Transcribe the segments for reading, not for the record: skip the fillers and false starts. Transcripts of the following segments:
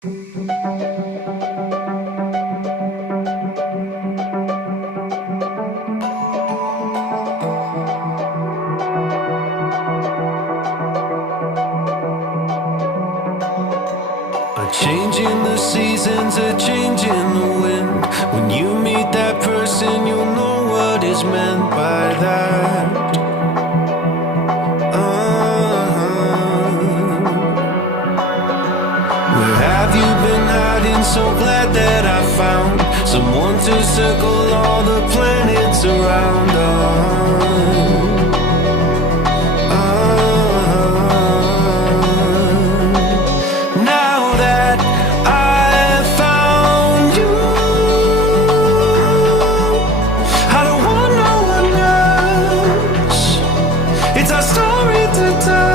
A change in the seasons, a change in the wind. When you meet that person, you'll know what is meant by that. Where have you been hiding? So glad that I found someone to circle all the planets around. Now that I found you, I don't want no one else. It's our story to tell.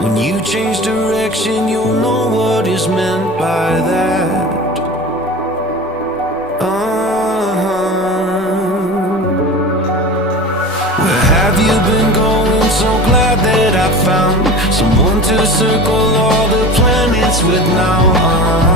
When you change direction, you'll know what is meant by that. Where have you been going? So glad that I found someone to circle all the planets with now.